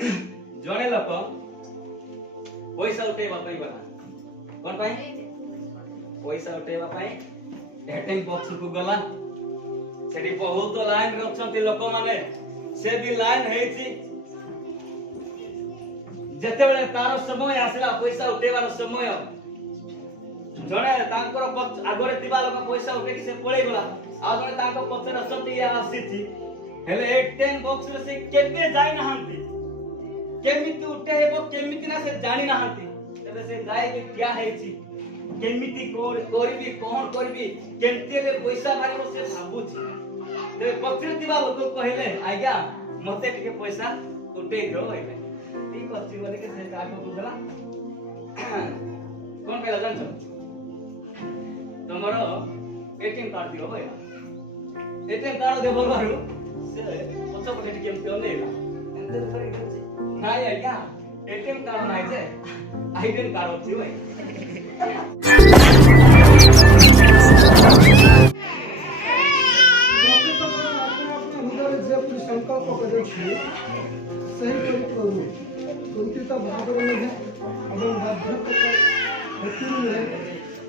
जड़े लोक पैसा उठेवा गला कौन पैसा उठेवा एटीएम बॉक्स को गला सेठी बहुत लाइन रे अछंती लोक माने से भी लाइन हेची जते बेले तार समय आसला पैसा उठेवार समय जड़े आगे थिबा लोक पैसा उठे से पड़े गला आ जड़े तांको पछरे अछंती या आसीची हेले एटीएम बॉक्स रे से केते जाई नहंती केमिति उठे हेबो केमिति ना से जानि नहंती तबे से जाय के क्या हेची केमिति करबी कोन करबी केमते ले पैसा मारिबो से भाबुची तबे पछरे थिबा लोक कहले आज्ञा मते टिके पैसा उठे दो हेबे ठीक अछि बोले के से आगो बुझला कोन कहला जानछो तमरो एटीएम कार्ड दियो भैया एटीएम कार्ड दे बोलबारु से पछो पछे टिके केमते ओनेला एंते थोड़ी गछि नाइ आज्ञा एटीएम कार्ड नाइ जे आईडेंट कार्ड अछि भाई संकल्प करे छी सही करी करू कुंठित भावरे में एवं बाध्यता हेतु में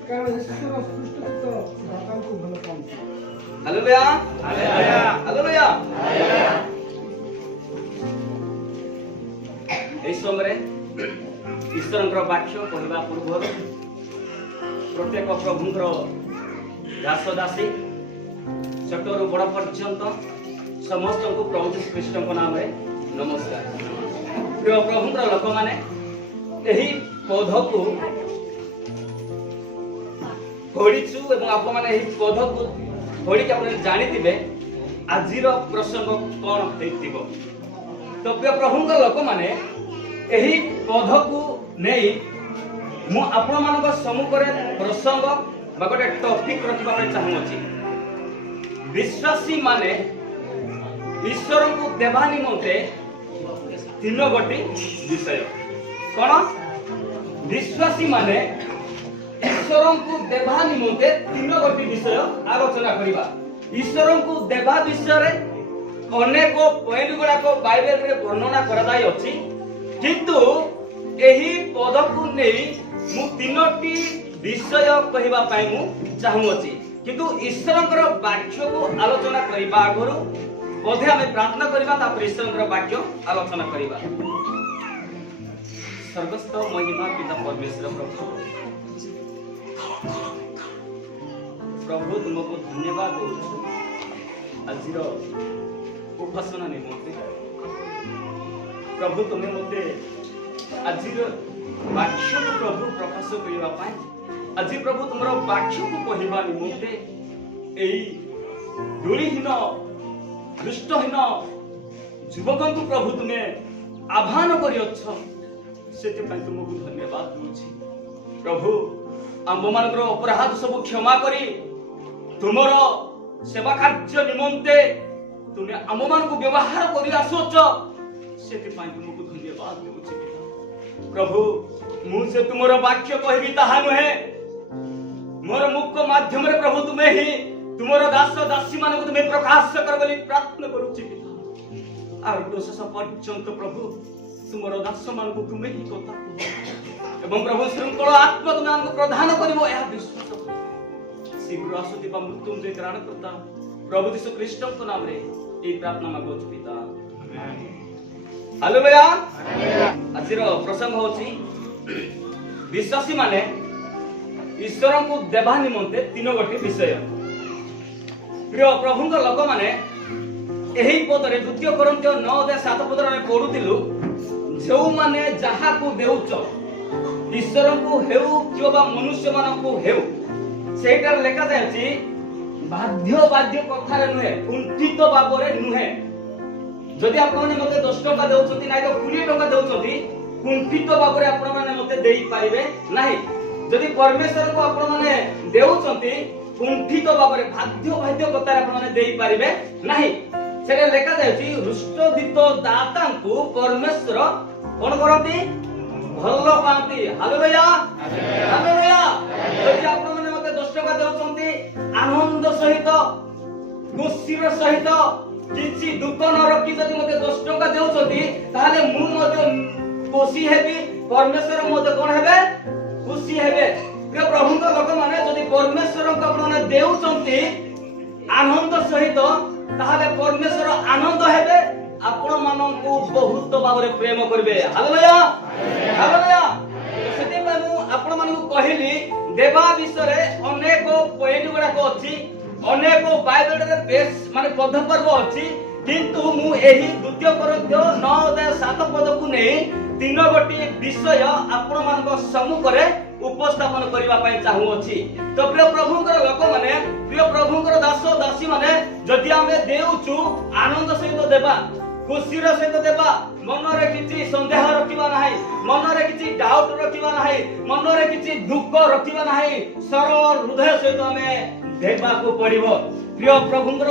कारण ईश्वर सृष्टि तो दाता को भल पाऊं हालेलुया हालेलुया हालेलुया ए समय ईश्वरଙ୍କର ବାକ୍ୟ କହିବା ପୂର୍ବରୁ ପ୍ରତ୍ୟେକ ପ୍ରଭୁଙ୍କର ଦାସ ଦାସୀ ଛୋଟରୁ ବଡ଼ ପର୍ଯ୍ୟନ୍ତ ସମସ୍ତଙ୍କୁ ପ୍ରଭୁ ଶ୍ରୀକୃଷ୍ଣଙ୍କ ନାମରେ ନମସ୍କାର। ପ୍ରିୟ ପ୍ରଭୁଙ୍କର ଲୋକମାନେ ଏହି ପଦକୁ ପଢ଼ିଛୁ ଏବଂ ଆପଣମାନେ ଏହି ପଦକୁ ପଢ଼ିକି ଆପଣ ଜାଣିଥିବେ ଆଜିର ପ୍ରସଙ୍ଗ କ'ଣ ହେଇଥିବ। ତ ପ୍ରିୟ ପ୍ରଭୁଙ୍କ ଲୋକମାନେ ଏହି ପଦକୁ ନେଇ ମୁଁ ଆପଣମାନଙ୍କ ସମ୍ମୁଖରେ ପ୍ରସଙ୍ଗ ବା ଗୋଟେ ଟପିକ୍ ରଖିବା ପାଇଁ ଚାହୁଁଅଛି। ବିଶ୍ୱାସୀ ମାନେ ଈଶ୍ୱରଙ୍କୁ ଦେବା ନିମନ୍ତେ ତିନ ଗୋଟି ବିଷୟ କ'ଣ? ବିଶ୍ୱାସୀ ମାନେ ଈଶ୍ୱରଙ୍କୁ ଦେବା ନିମନ୍ତେ ତିନ ଗୋଟି ବିଷୟ ଆଲୋଚନା କରିବା। ଈଶ୍ୱରଙ୍କୁ ଦେବା ବିଷୟରେ ଅନେକ ପଏଣ୍ଟ ଗୁଡ଼ାକ ବାଇବେଲରେ ବର୍ଣ୍ଣନା କରାଯାଇଅଛି, କିନ୍ତୁ ଏହି ପଦକୁ ନେଇ ମୁଁ ତିନୋଟି ବିଷୟ କହିବା ପାଇଁ ମୁଁ ଚାହୁଁଅଛି। କିନ୍ତୁ ଈଶ୍ୱରଙ୍କର ବାକ୍ୟକୁ ଆଲୋଚନା କରିବା ଆଗରୁ ବୋଧେ ଆମେ ପ୍ରାର୍ଥନା କରିବା, ତାପରେ ଈଶ୍ୱରଙ୍କର ବାକ୍ୟ ଆଲୋଚନା କରିବା। ସର୍ବସ୍ତ ମହିମା ପିତା ପରମେଶ୍ୱର ପ୍ରଭୁ ତୁମକୁ ଧନ୍ୟବାଦ ଦେଉଛୁ ଆଜିର ଉପାସନା ନିମନ୍ତେ। ପ୍ରଭୁ ତୁମେ ମୋତେ ଆଜିର ବାକ୍ୟକୁ ପ୍ରଭୁ ପ୍ରକାଶ କରିବା ପାଇଁ, ଆଜି ପ୍ରଭୁ ତୁମର ବାକ୍ୟକୁ କହିବା ନିମନ୍ତେ ଏହି ଦୂରୀହୀନ ଦୃଷ୍ଟହୀନ ଯୁବକଙ୍କୁ ପ୍ରଭୁ ତୁମେ ଆହ୍ୱାନ କରିଅଛ, ସେଥିପାଇଁ ତୁମକୁ ଧନ୍ୟବାଦ ଦେଉଛି। ପ୍ରଭୁ ଆମ୍ଭମାନଙ୍କର ଅପରାଧ ସବୁ କ୍ଷମା କରି ତୁମର ସେବା କାର୍ଯ୍ୟ ନିମନ୍ତେ ତୁମେ ଆମ୍ଭମାନଙ୍କୁ ବ୍ୟବହାର କରି ଆସୁଅଛ, ସେଥିପାଇଁ ତୁମକୁ ଧନ୍ୟବାଦ ଦେଉଛି। ପ୍ରଭୁ ମୁଁ ଯେ ତୁମର ବାକ୍ୟ କହିବି ତାହା ନୁହେଁ, ମୋର ମୁଖ ମାଧ୍ୟମରେ ପ୍ରଭୁ ତୁମେ ହିଁ ତୁମର ଦାସ ଦାସୀ ମାନଙ୍କୁ ତୁମେ ପ୍ରକାଶ କର ବୋଲି ପ୍ରାର୍ଥନା କରୁଛି। ଆଉ ଶେଷ ପର୍ଯ୍ୟନ୍ତ ପ୍ରଭୁ ତୁମର ଦାସ ମାନଙ୍କୁ ତୁମେ ହିଁ କଥା କୁହ ଏବଂ ପ୍ରଭୁ ଶୃଙ୍ଖଳ ଆତ୍ମା ତୁମେ ଆମକୁ ପ୍ରଦାନ କରିବ, ଏହା ବିଶ୍ୱାସ କର। ଶୀଘ୍ର ଆସୁଥିବା ମୃତ୍ୟୁଞ୍ଜୟ ତ୍ରାଣକର୍ତ୍ତା ପ୍ରଭୁ ଯୀଶୁ ଖ୍ରୀଷ୍ଟଙ୍କ ନାମରେ ଏହି ପ୍ରାର୍ଥନା ମାଗୁଛୁ ପିତା, ହାଲେଲୁୟା। ଆଜିର ପ୍ରସଙ୍ଗ ହେଉଛି ବିଶ୍ୱାସୀ ମାନେ ଈଶ୍ୱରଙ୍କୁ ଦେବା ନିମନ୍ତେ ତିନ ଗୋଟି ବିଷୟ। ପ୍ରିୟ ପ୍ରଭୁଙ୍କ ଲୋକମାନେ ଏହି ପଦରେ 2 କୋରିନ୍ଥୀୟ 9:7 ପଦରେ ଆମେ ପଢୁଥିଲୁ, ଯେଉଁମାନେ ଯାହାକୁ ଦେଉଛ ଈଶ୍ୱରଙ୍କୁ ହେଉ କିମ୍ବା ମନୁଷ୍ୟମାନଙ୍କୁ ହେଉ, ସେଇଟାରେ ଲେଖାଯାଇଛି ବାଧ୍ୟ କଥାରେ ନୁହେଁ, କୁଣ୍ଠିତ ଭାବରେ ନୁହେଁ। ଯଦି ଆପଣମାନେ ମୋତେ 10 ଟଙ୍କା ଦେଉଛନ୍ତି, ନାଇଁ ତ 20 ଟଙ୍କା ଦେଉଛନ୍ତି, କୁଣ୍ଠିତ ଭାବରେ ଆପଣମାନେ ମୋତେ ଦେଇପାରିବେ ନାହିଁ। ଯଦି ପରମେଶ୍ୱରଙ୍କୁ ଆପଣମାନେ ଦେଉଛନ୍ତି କୁଣ୍ଠିତ ଭାବରେ ବାଧ୍ୟ କଥାରେ ଆପଣମାନେ ଦେଇପାରିବେ ନାହିଁ। ସେଟା ଲେଖାଯାଇଛି ହୃଷ୍ଟଦିତ ଦାତାଙ୍କୁ ପରମେଶ୍ୱର କଣ କରନ୍ତି? ଭଲ ପାଆନ୍ତି। Hallelujah hallelujah. ଯଦି ଆପଣମାନେ ମୋତେ 10 ଟଙ୍କା ଦେଉଛନ୍ତି ଆନନ୍ଦ ସହିତ, ଖୁସିର ସହିତ, କିଛି ଦୁଃଖ ନ ରଖି ଯଦି ମୋତେ 10 ଟଙ୍କା ଦେଉଛନ୍ତି, ତାହେଲେ ମୁଁ खुशी हेबी परमेश्वर मते कोन हेबे खुशी हेबे प्रिय प्रभु का लोक माने जदि परमेश्वर को आपण देउचंती आनंद सहित ताहाले परमेश्वर आनंद हेबे आपण माननकु बहुत भाबरे प्रेम करबे हालेलुया हालेलुया सेते मु आपण मानकु कहिली देवा विषय अनेक पॉइंट गुडा अछि अनेक बाइबल रे बेस माने पद पर्व अछि किंतु मु एही द्वितीय कोरिन्थियो 9:7 पद को नै तीन गोटी विषय आपण मानक सम्मुख रे उपस्थापन करबा पय चाहू अछि तो प्रिय प्रभुकर लोक माने प्रिय प्रभुकर दास दासी माने जदि हमें देउचु आनंद सहित देबा खुशीर सहित देबा मन रे किछि संदेह रखिबा नाही मन रे किछि डाउट रखिबा नाही मन रे किछि दुख रखिबा नाही सरल हृदय सहित हमें देबा को पड़िबो प्रिय प्रभुकर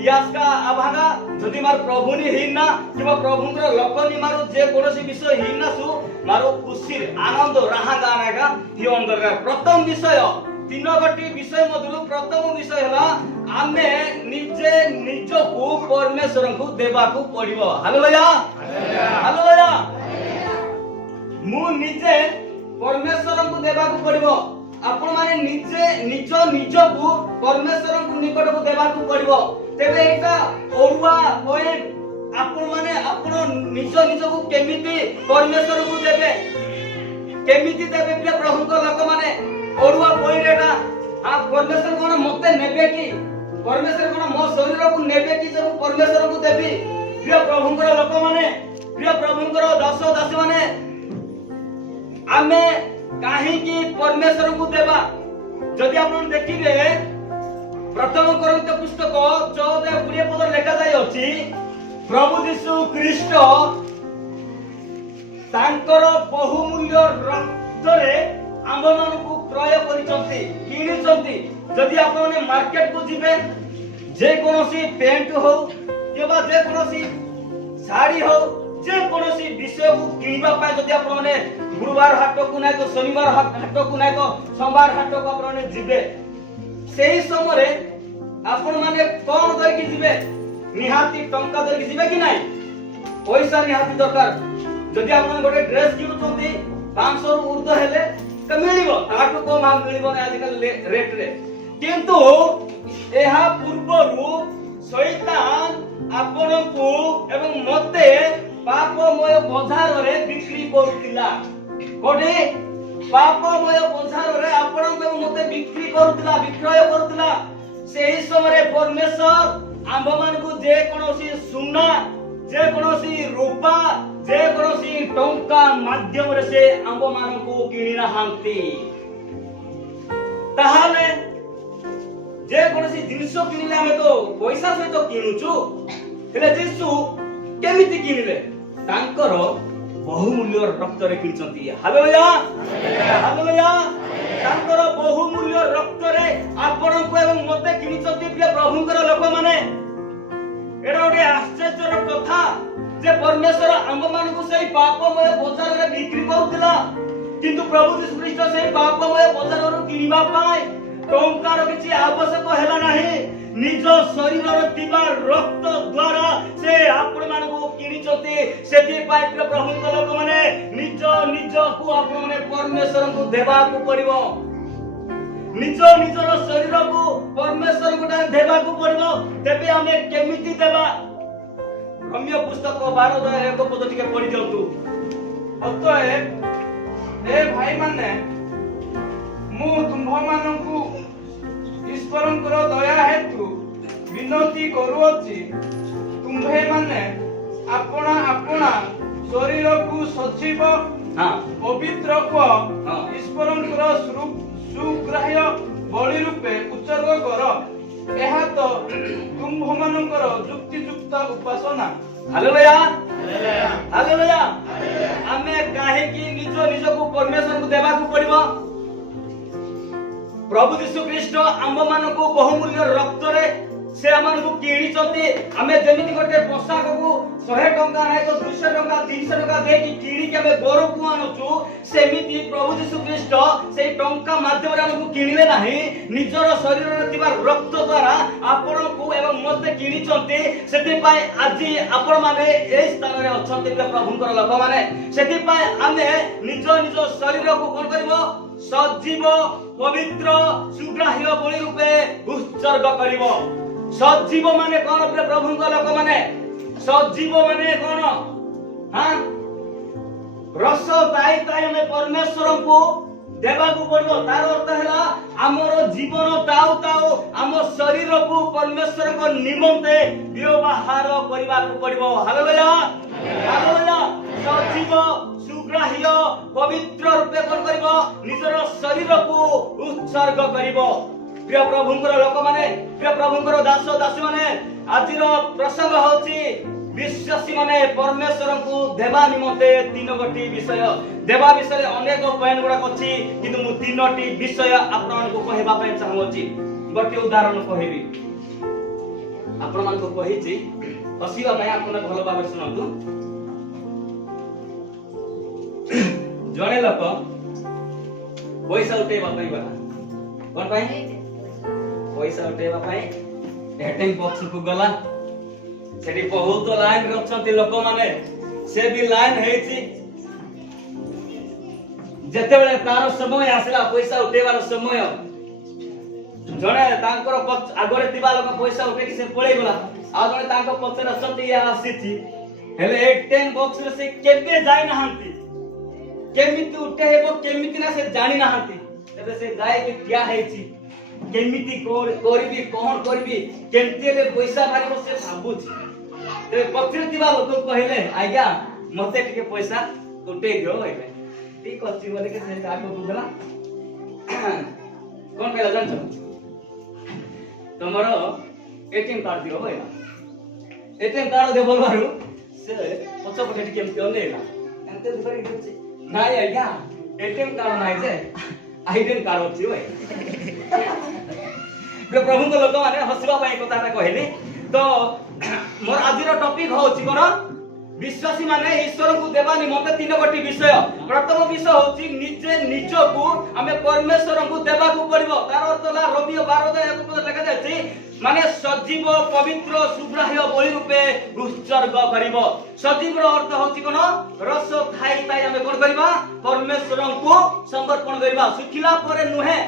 यास्का अभागा जदि मार प्रभुनी हिना किबा प्रभुकर लोकनी मारो जे कोनोसी विषय हिना सु मारो खुशी आनंद राहा गानागा हि अंदर प्रथम विषय तीन गोटी विषय मधुरु प्रथम विषय हला आमे निजे निजको परमेश्वर को देबा को पड़िबो हालेलुया हालेलुया मु निजे परमेश्वर को देबा को पड़िबो आपण माने निजे निज निजको परमेश्वर को निकट को देबा को पड़िबो तेबे एटा ओरुआ पॉइंट आपण माने आपण निज निजको केमिति परमेश्वर को देबे केमिति देबे प्रिय प्रभु को लोक माने ओरुआ पॉइंट एटा आ परमेश्वर कोन मते नेबे की परमेश्वर कोन मो शरीर को नेबे की जब परमेश्वर को देबी प्रिय प्रभु को लोक माने प्रिय प्रभु को दास दासी माने आमे काहे की परमेश्वर को देबा जदि आपण देखिबे प्रथम कोरिन्थ पुस्तक 14:20 पद लेखा जाय अछि प्रभु यीशु ख्रीष्ट तांकर बहुमूल्य रक्तरे आम्भमानकु क्रय करिसंती किनिसंती जदि आपण मार्केट को जिबे जे कोनोसी पेंट हो केबा जे कोनोसी साड़ी हो जे कोनोसी विषय को किनिबा पाए जदि आपण गुरुवार हाट को नै तो शनिवार हाट को नै तो सोमवार हाट को आपण जिबे सेही समय आपण माने कोन करके जिबे निहाती टंका दे जिबे कि नै पैसा निहाती दरकार जदि आपण गोटे ड्रेस किनुचंती 500 रु ऊर्ध्व हेले तो मिलिबो ताटु को मांग मिलिबो नै आजकल रेट रे किंतु एहा पूर्वरु शैतान आपण को एवं मते पापमय बजार रे बिक्री करूतिला कोडे पापमय बजार रे आपण को मते बिक्री करूतिला विक्रय करूतिला सेही समय परमेश्वर आंबमान को जे कोनोसी सुना जे कोनोसी रूपा जे कोनोसी टंका माध्यम रे से आंबमान को किनी नाहांती ताहाले जे कोनोसी जिनिस किनिले हमें तो पैसा सहित किनुचु हेले जीसु केमिति किनिले तांकर बहुमूल्य रक्त रे किनचंती हालेलुया हालेलुया तांकर बहुमूल्य रक्त रे आपण को एवं मते किनचंती प्रिय प्रभुकर लोक माने एडा ओटे आश्चर्यर कथा जे परमेश्वर आंबमान को सही पापमय बजार रे बिक्री करथिला किंतु प्रभु यीशु ख्रीष्ट सही पापमय बजार रो किनिबा पाए टंकार किछि आवश्यक हेला नाही निज शरीर रो दिबा रक्त द्वारा से आपण मान को किनिचते सेति पाए प्रभु को लोक माने निज निज को आपण माने परमेश्वर को देबा को पड़िबो निज निजर शरीर को परमेश्वर को देबा को पड़िबो तेबे हमें केमिति देबा रम्य पुस्तक 12:1 पद टिके पढि दियंतु अतएव ए भाई माने मु तुम्भ मानकु ईश्वरंकर दया हेतु विनती करूअछि तुम्भे माने आपना आपना शरीर को सजीव पवित्र को ईश्वरंकर सुग्राह्य बलि रूपे उत्सर्ग कर एहा तो तुम्भ मानकर युक्तियुक्त उपासना हालेलुया हालेलुया आमे काहे की निज निज को परमेश्वर को देबा को पड़िबो प्रभु यीशु ख्रीष्ट आंब मान को बहुमूल्य रक्त रे से आमको किणिचंती आमे जेमिति गोटे पोशाक को 100 टंका नाही तो 200 टंका 300 टंका दे कि किणी के आमे गोरु को आनुचु सेमिति प्रभु यीशु ख्रीस्ट से टंका माध्यम रे हमको किणिले नाही निजर शरीर रे तिबा रक्त द्वारा आपण को एवं मते किणिचंती सेति पाए आज आपण माने ए स्थान रे अछंती प्रभुकर लोक माने सेति पाए आमे निज निज शरीर को कोन करबो सजीव पवित्र सुग्राह्य बलि रूपे उत्सर्ग करिवो सजीव माने कोन प्रभुଙ୍କ लोक माने सजीव माने कोन हां रस ताई ताई हमें परमेश्वर को देवा को पड़ो तार अर्थ हैला हमर जीवन ताऊ ताऊ हम शरीर को परमेश्वर को निमंते व्यवहार करबा को पड़ो हालेलुया हालेलुया सजीव सुग्राह्य पवित्र रूपे कोन करबो निजर शरीर को उत्सर्ग करबो प्रिय प्रभुଙ୍କର लोक माने प्रिय प्रभुଙ୍କର दास दासी माने आजिर प्रसंग होची विश्वासी माने परमेश्वर को देवा निमंते तीन गोटी विषय देवा विषय अनेक पॉइंट गुडा अछि किंतु मु तीनटी विषय आपन को कहबा पय चाहूची गोटे उदाहरण कहबी आपन मान को कहिची हसिबा पय आपन भलो भाबे सुनंतु जणे लोक पैसा उठेबा पय गला कोन पय पैसा उठेबा पय एटीएम बॉक्स को गला सेठी बहुत लाइन रे अछंती लोक माने से भी लाइन हेची जते बेले तार समय आसला पैसा उठेबार समय जणे तांकर आगरे तिबा लोक पैसा उठेकी से पळे गला आ जणे तांको पछरे अछंती या आसीची हेले एटीएम बॉक्स रे से केबे जाय नाहंती केमिति उठेबो केमिति ना से जानि नाहंती तबे से गाय के क्या हेची केमिति करबी कोन करबी केमति ले पैसा मारिबो से भाबुची ते पछरे तिबा लोक कहले आज्ञा मते टिके पैसा उठे दियो एबे ठीक अछि बोले के से आगो बुझला कोन कहला जानछ तमरो एटीएम कार्ड दियो भाई एटीएम कार्ड दे बोलवारु से पछो पटे टिके केमति ओनेला एते दुबरी गछि नाइ आज्ञा एटीएम कार्ड नाइ जे आईडेंट कार्ड अछि भाई प्रभु को लोक माने हसबा पय कथा कहले तो मोर आजिर टॉपिक होची कोन विश्वासी माने ईश्वर को देवा निमंते तीन गोटी विषय प्रथम विषय होची निजे निजो को हमें परमेश्वर को देवा को पड़िबो तार अर्थ ला रोमी 12:1 पद लिखा जायछि माने सजीव पवित्र सुग्राह्य बलि रूपे उत्सर्ग करिवो सजीव रो अर्थ होची कोन रस थाई ताई हमें कोन करबा परमेश्वर को समर्पण करबा सुखिला परे नुहे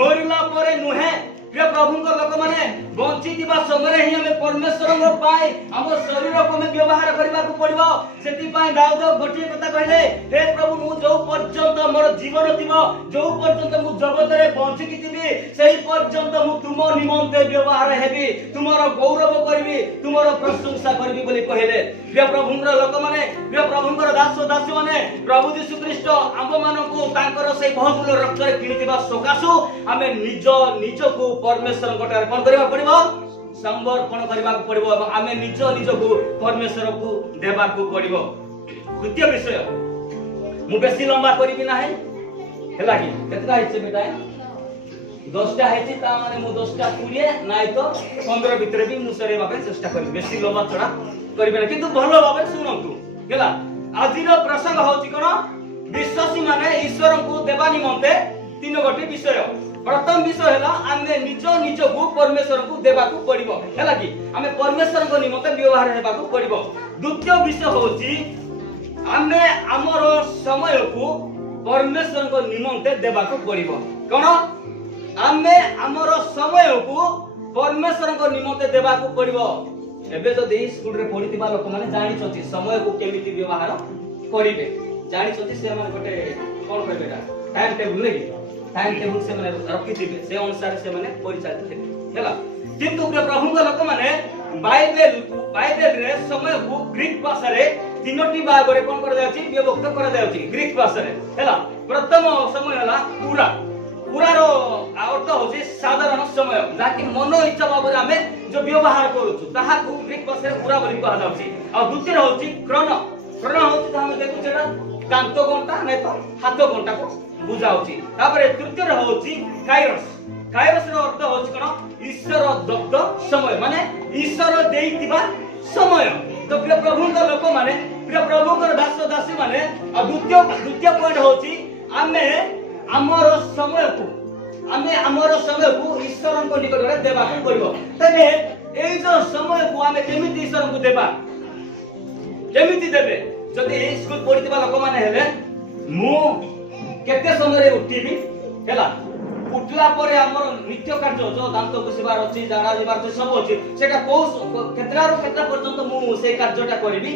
मरिला परे नुहे प्रिय प्रभुଙ୍କ लोक माने बंची दिबा समय ही हमें परमेश्वर को पाए हम शरीर को में व्यवहार करबा को पड़िबो सेति पाए दाऊद गोटे कथा कहले हे प्रभु मु जो पर्यंत मोर जीवन थिबो जो पर्यंत मु जगत रे बंची थिबी सेही पर्यंत मु तुम निमंते व्यवहार हेबी तुमरो गौरव करबी तुमरो प्रशंसा करबी बोली कहले प्रिय प्रभुଙ୍କର लोक माने प्रिय प्रभुଙ୍କର दास दासी माने प्रभु यीशु ख्रीष्ट आम मानको तांकर से बहुमूल्य रक्त रे किनिथिबा सकासु हमें निज को परमेश्वर कोटार कोन करबा पड़िबो समर्पण करबा पड़िबो एवं आमे निज को परमेश्वर को देबा को पड़िबो द्वितीय विषय मु बेसी लंबा करबी नाही हैला कि केतना हिचे बेटा 10टा हेची ता माने मु 10टा 20 नाही तो 15 भीतर भी मु सरे बाबे चेष्टा करबी बेसी लंबा चढ़ा करबी ना किंतु भलो बाबे सुनंतु हैला आजिर प्रसंग होची कोन विश्वासी माने ईश्वर को देबा निमंते तीन गोटी विषय प्रथम विषय हैला आमे निज को परमेश्वर को देबा को पड़िबो हैला कि आमे परमेश्वर को निमंते व्यवहार हेबा को पड़िबो द्वितीय विषय होची आमे हमर समय को परमेश्वर को निमंते देबा को पड़िबो कोन आमे हमर समय को परमेश्वर को निमंते देबा को पड़िबो एबे जदी स्कूल रे पढितिबा लोक माने जानि छथि समय को केमिति व्यवहार करिवे जानि छथि से माने गोटे कोन करबेटा टाइम टेबल नै टाइम टेबल से माने रखि दिबे से अनुसार से माने परिचालित हेबे हैला किंतु प्रभुଙ୍କ लोक माने बाइबल रे समय को ग्रीक भाषा रे तीनोटी भाग रे कोन कर जाउची विभक्त कर जाउची ग्रीक भाषा रे हैला प्रथम समय हला पूरा पूरारो अर्थ होची साधारण समय जाकि मनो इच्छा भाव रे हमें जो व्यवहार करूछु ताहा को ग्रीक भाषा रे पूरा बोली कहा जाउची आ द्वितीय होची क्रोन होची त हम देखु छेडा कांतो घंटा नै तो हाथ घंटा को बुझाउची तापरे तृतीय होची काइरोस କାଇରସ୍ ର ଅର୍ଥ ହଉଛି କଣ ଈଶ୍ୱର ଦତ୍ତ ସମୟ ମାନେ ଈଶ୍ୱର ଦେଇଥିବା ସମୟ। ତ ପ୍ରିୟ ପ୍ରଭୁଙ୍କ ଲୋକମାନେ ପ୍ରିୟ ପ୍ରଭୁଙ୍କର ଦାସ ଦାସୀ ମାନେ ଦ୍ୱିତୀୟ ପଏଣ୍ଟ ହଉଛି ଆମେ ଆମର ସମୟକୁ ଈଶ୍ୱରଙ୍କ ନିକଟରେ ଦେବାକୁ ପଡିବ। ତେବେ ଏଇ ଯୋଉ ସମୟକୁ ଆମେ କେମିତି ଈଶ୍ୱରଙ୍କୁ ଦେବା, କେମିତି ଦେବେ? ଯଦି ଏଇ ସ୍କୁଲ ପଢିଥିବା ଲୋକମାନେ ହେଲେ ମୁଁ କେତେ ସମୟରେ ଉଠିବି ହେଲା, ଉଠିଲା ପରେ ଆମର ନିତ୍ୟ କାର୍ଯ୍ୟ ଯୋଉ ଦାନ୍ତ ଘଷିବାର ଅଛି, ଝାଡା ଯିବାର ଅଛି, ସବୁ ଅଛି, ସେଟା କେତେଟାରୁ କେତେଟା ପର୍ଯ୍ୟନ୍ତ ମୁଁ ସେଇ କାର୍ଯ୍ୟଟା କରିବି।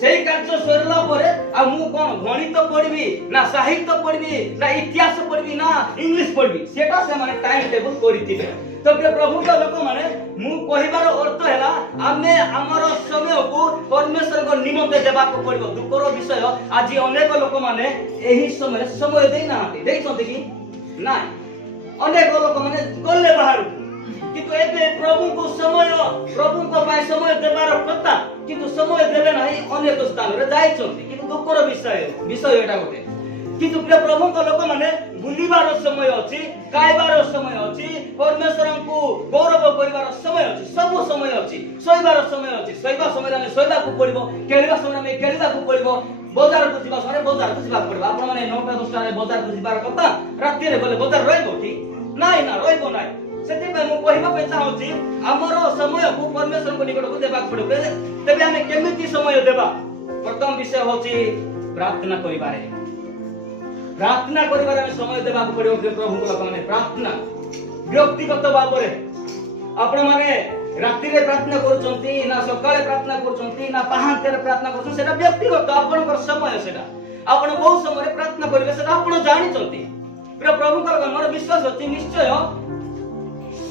ସେଇ କାର୍ଯ୍ୟ ସରିଲା ପରେ ଆଉ ମୁଁ କଣ ଗଣିତ ପଢିବି ନା ସାହିତ୍ୟ ପଢିବି ନା ଇତିହାସ ପଢିବି ନା ଇଂଲିଶ ପଢିବି, ସେଟା ସେମାନେ ଟାଇମ ଟେବୁଲ କରିଥିବେ। ତ ପ୍ରଭୁଙ୍କ ଲୋକମାନେ ମୁଁ କହିବାର ଅର୍ଥ ହେଲା ଆମେ ଆମର ସମୟକୁ ପରମେଶ୍ୱରଙ୍କ ନିମନ୍ତେ ଦେବାକୁ ପଡିବ। ଦୁଃଖର ବିଷୟ ଆଜି ଅନେକ ଲୋକମାନେ ଏହି ସମୟରେ ସମୟ ଦେଇନାହାନ୍ତି। ଦେଇଛନ୍ତି କି ନାଇଁ? ଅନେକ ଲୋକମାନେ ଗଲେ ବାହାରକୁ, କିନ୍ତୁ ଏବେ ପ୍ରଭୁଙ୍କ ପାଇଁ ସମୟ ଦେବାର କଥା, କିନ୍ତୁ ସମୟ ଦେଲେ ନାହିଁ। ଅନେକ ସ୍ଥାନରେ ଯାଇଛନ୍ତି, କିନ୍ତୁ ଦୁଃଖର ବିଷୟ ଏଟା ଗୋଟେ। କିନ୍ତୁ ପ୍ରଭୁଙ୍କ ଲୋକମାନେ ବୁଲିବାର ସମୟ ଅଛି, ଖାଇବାର ସମୟ ଅଛି, ପରମେଶ୍ୱରଙ୍କୁ ଗୌରବ କରିବାର ସମୟ ଅଛି, ସବୁ ସମୟ ଅଛି। ଶୋଇବାର ସମୟ ଅଛି, ଶୋଇବା ସମୟରେ ଆମେ ଶୋଇବାକୁ ପଡିବ, ଖେଳିବା ସମୟରେ ଆମେ ଖେଳିବାକୁ ପଡିବ, ବଜାରକୁ ଯିବା ସମୟରେ ବଜାରକୁ ଯିବାକୁ ପଡିବ। ଆପଣ ମାନେ 9ଟା 10ଟାରେ ବଜାରକୁ ଯିବାର କଥା, ରାତିରେ ଗଲେ ବଜାର ରହିବ କି? ନାଇଁ ନା, ରହିବ ନାହିଁ। ସେଥିପାଇଁ ମୁଁ କହିବା ପାଇଁ ଚାହୁଁଛି ଆମର ସମୟକୁ ପରମେଶ୍ୱରଙ୍କ ନିକଟକୁ ଦେବାକୁ ପଡିବ। ତେବେ ଆମେ କେମିତି ସମୟ ଦେବା? ପ୍ରଥମ ବିଷୟ ହଉଛି ପ୍ରାର୍ଥନା କରିବାରେ। ପ୍ରାର୍ଥନା କରିବାରେ ଆମେ ସମୟ ଦେବାକୁ ପଡିବ। ପ୍ରଭୁଙ୍କ ଲୋକମାନେ ପ୍ରାର୍ଥନା ବ୍ୟକ୍ତିଗତ ଭାବରେ ଆପଣ ମାନେ ରାତିରେ ପ୍ରାର୍ଥନା କରୁଛନ୍ତି ନା ସକାଳେ ପ୍ରାର୍ଥନା କରୁଛନ୍ତି ନା ପାହାନ୍ତରେ ପ୍ରାର୍ଥନା କରୁଛନ୍ତି, ସେଟା ବ୍ୟକ୍ତିଗତ ଆପଣଙ୍କର ସମୟ। ସେଟା ଆପଣ କୋଉ ସମୟରେ ପ୍ରାର୍ଥନା କରିବେ ସେଟା ଆପଣ ଜାଣିଛନ୍ତି। ପ୍ରଭୁଙ୍କର ମୋର ବିଶ୍ୱାସ ଅଛି ନିଶ୍ଚୟ